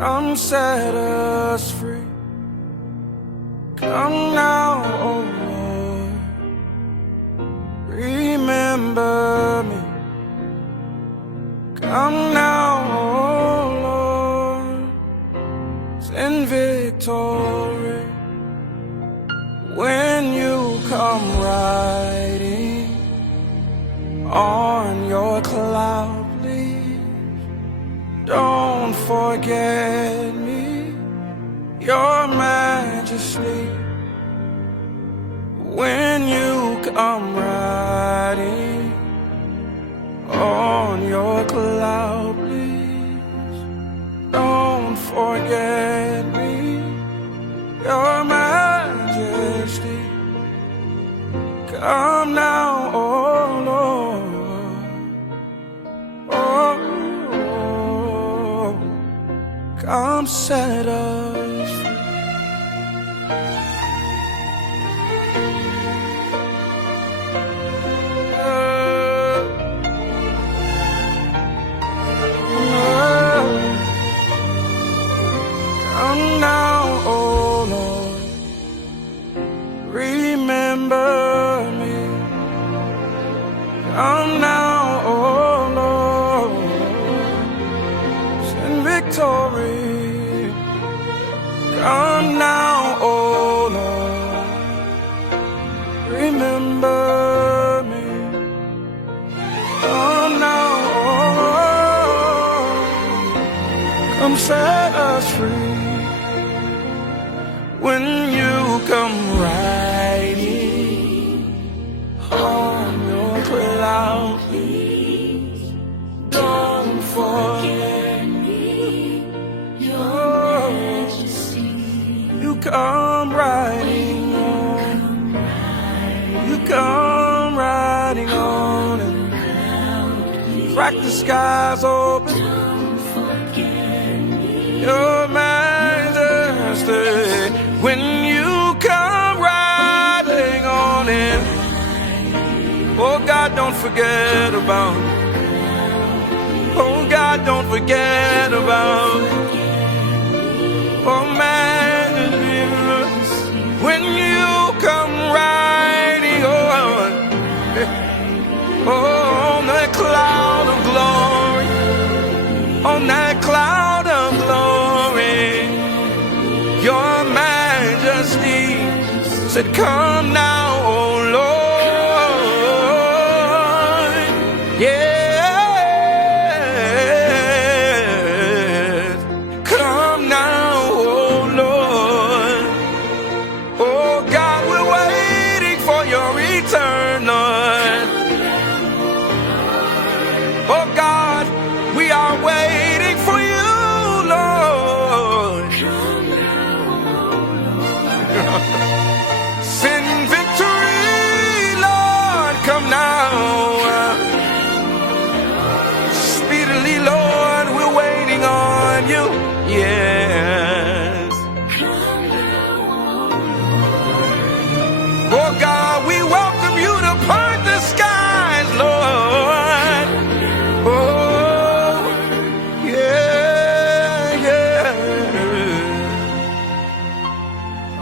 Come set us free. Come now, oh Lord, remember me. Come now, oh Lord, send victory. When you come riding on your cloud, please don't forget me, your majesty. When you come riding on your cloud, please don't forget me, your majesty. Come now, oh Lord, oh, come set us free. Come now, oh Lord, remember me. Come now, oh Lord, send victory. Come now, oh Lord, remember me. Come now, oh, come set us free. When you come riding on your cloud, please don't forget me, your majesty. You come riding on, you come riding on and crack the skies open, your majesty. When you come riding on in, oh God, don't forget about me. Oh God, don't forget about me. Oh majesty, when you come riding on that cloud of glory, on that cloud of glory, your majesty said, come now, oh Lord, yes, come now, oh Lord. Oh God, we're waiting for your return, Lord. Oh God, we are waiting for you, Lord. Send victory, Lord, come now. Speedily, Lord, we're waiting on you. Yes. Oh God, we welcome you to part the skies, Lord. Oh, yeah, yeah.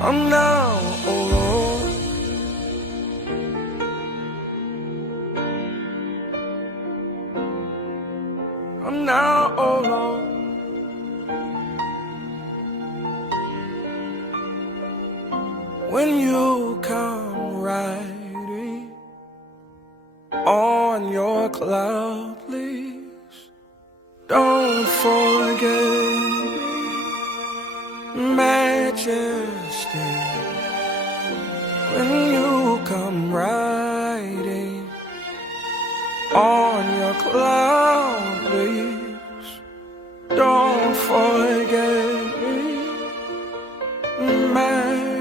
I'm now, oh Lord. I'm now, oh Lord. When you come riding on your cloud, please don't forget me, majesty. When you come riding on your cloud, please don't forget me, majesty.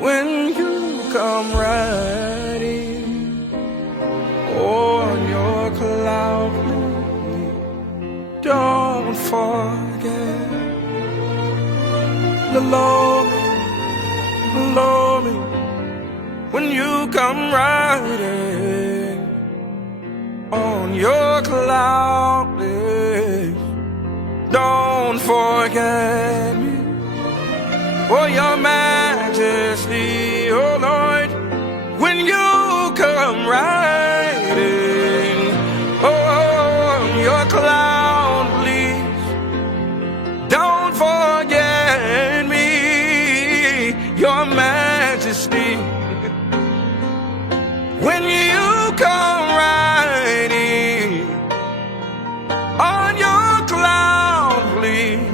When you come riding on your cloud, please don't forget the Lord, me. When you come riding on your cloud, please forget me. Oh, your majesty, oh Lord, when you come riding, oh, your cloud, please, don't forget me, your majesty. When you come riding on your cloud, please,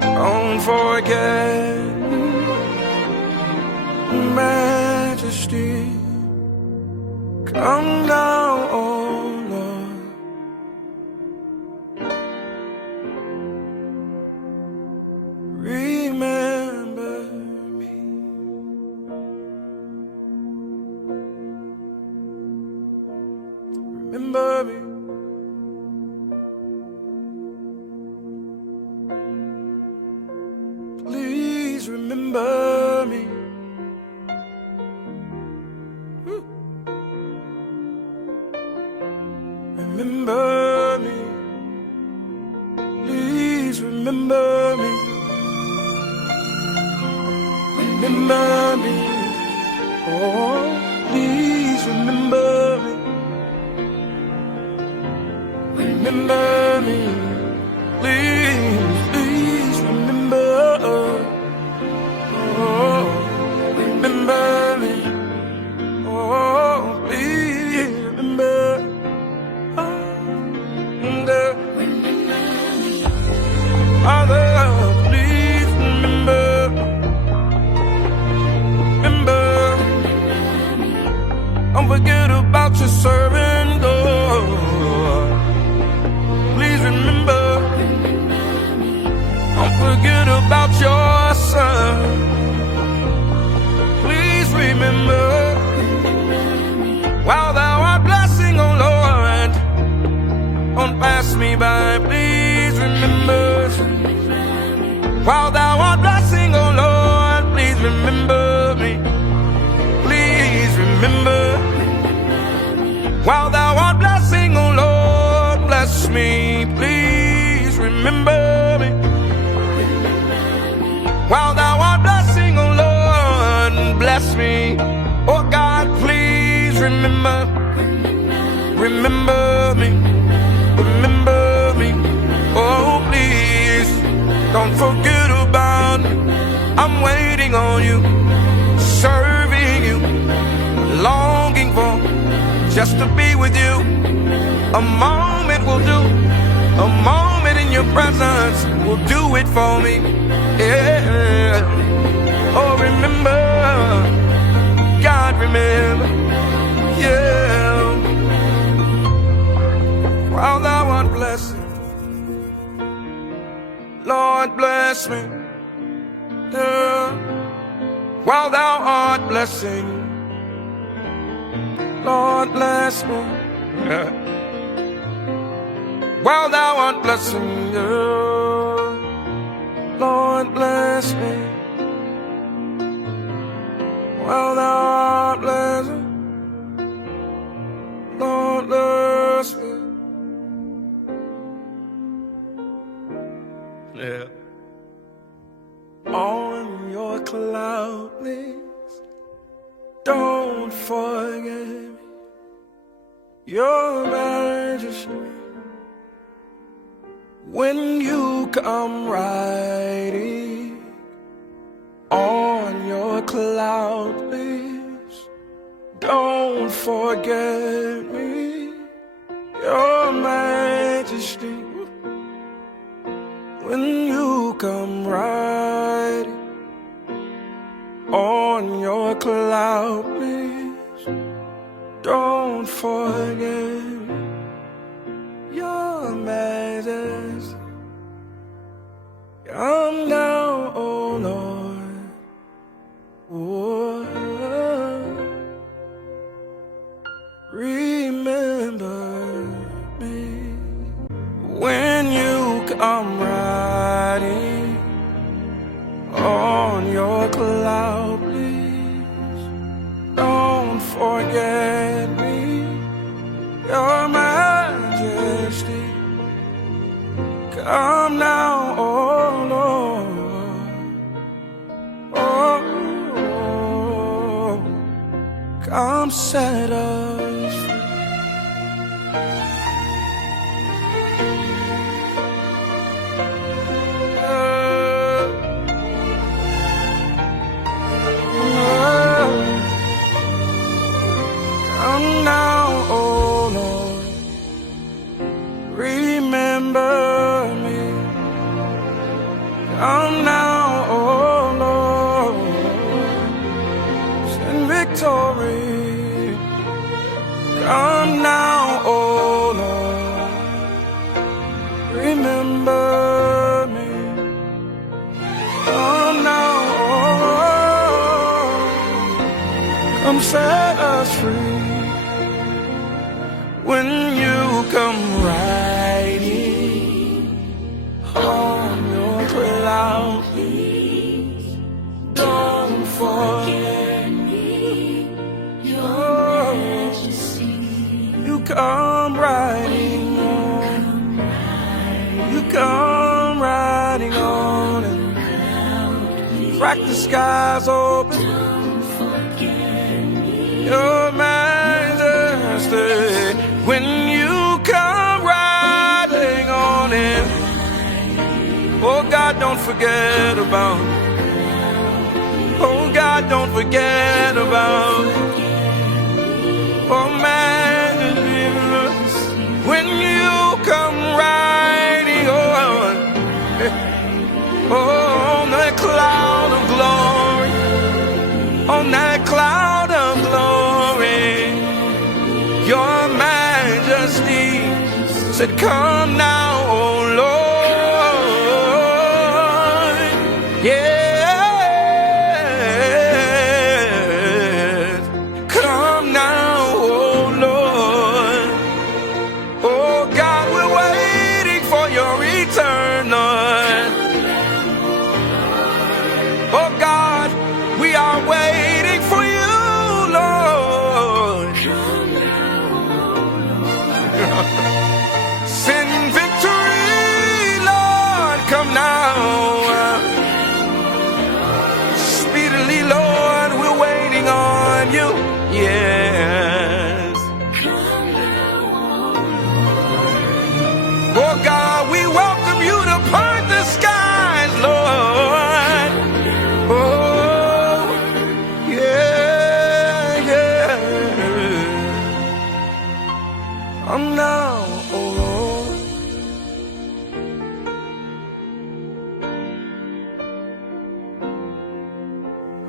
don't forget me, majesty. Come down, oh Lord. Remember me. Remember me. Please remember me. Remember me. Please remember me. Remember me. Oh, please remember me. Remember me. Please, please remember. Oh, remember me. Oh, please remember. Father, please remember. Remember. Don't forget about your servant, Lord. Please remember. Don't forget about your son. Please remember. While thou art blessing, oh Lord, don't pass me by. Please remember. While thou art blessing, oh Lord, please remember me. Please remember. While thou art blessing, oh Lord, bless me. Please remember me. While thou art blessing, oh Lord, bless me. Oh God, please remember. Remember me. Remember me. Oh, please, don't forget about me. I'm waiting on you, serving you, longing for just to be with you. A moment will do. A moment in your presence will do it for me. Yeah. Oh, remember. God, remember. Yeah. While thou art blessing, Lord, bless me. Yeah. While thou art blessing, Lord, bless me. Yeah. While thou art blessing, yeah. Lord, bless me. While thou art blessing, Lord, bless me. Yeah. On your cloud, please, don't forget me, your majesty. When you come riding on your cloud, please, don't forget me, your majesty. When you come riding on your cloud, please, don't forget your majesty. Come down, oh Lord. Oh, remember me when you come riding on your cloud, please, don't forget me, your majesty. Come now, oh Lord. Oh, come set us free. Come now, oh Lord. Remember me. Come now, oh Lord. Send victory. Come now, oh Lord. Remember me. Come now, oh Lord. Come set us free. When you come riding on your cloud, please don't forget me, your majesty. You come riding on, you come riding on and crack the skies open, your majesty. When you come riding on it, oh God, don't forget about it. Oh God, don't forget about it. Oh man, when you come riding on, oh, on that cloud of glory, on that cloud of glory, your majesty said, come now, oh Lord. Yes, come now, oh Lord. Oh God, we're waiting for your return, Lord. Oh God, we are waiting for you, Lord. Send victory, Lord, come now. Speedily, Lord, we're waiting on you. Yes. Oh God, we welcome you to part the skies, Lord. Oh, yeah, yeah. I'm now, oh Lord.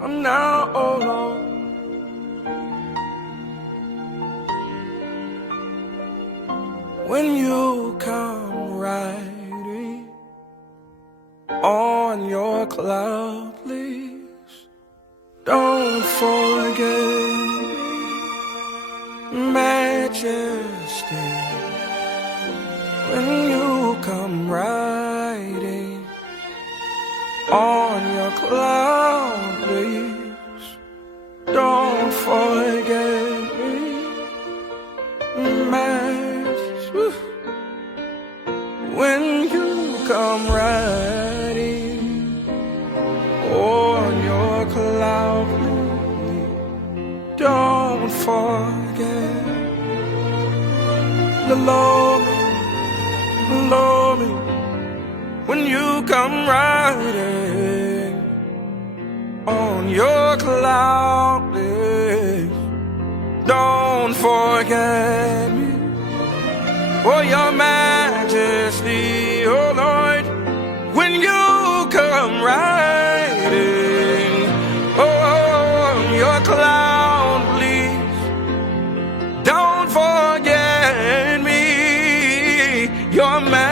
I'm now, oh Lord. When you come riding on your cloud, please don't forget me, majesty. When you come riding on your cloud, please don't forget me, majesty. When you come riding on your cloud, please don't forget the Lord. Lord, when you come riding on your cloud, please don't forget me. Oh, your majesty, oh Lord, when you come riding on your cloud, please don't forget me, your majesty.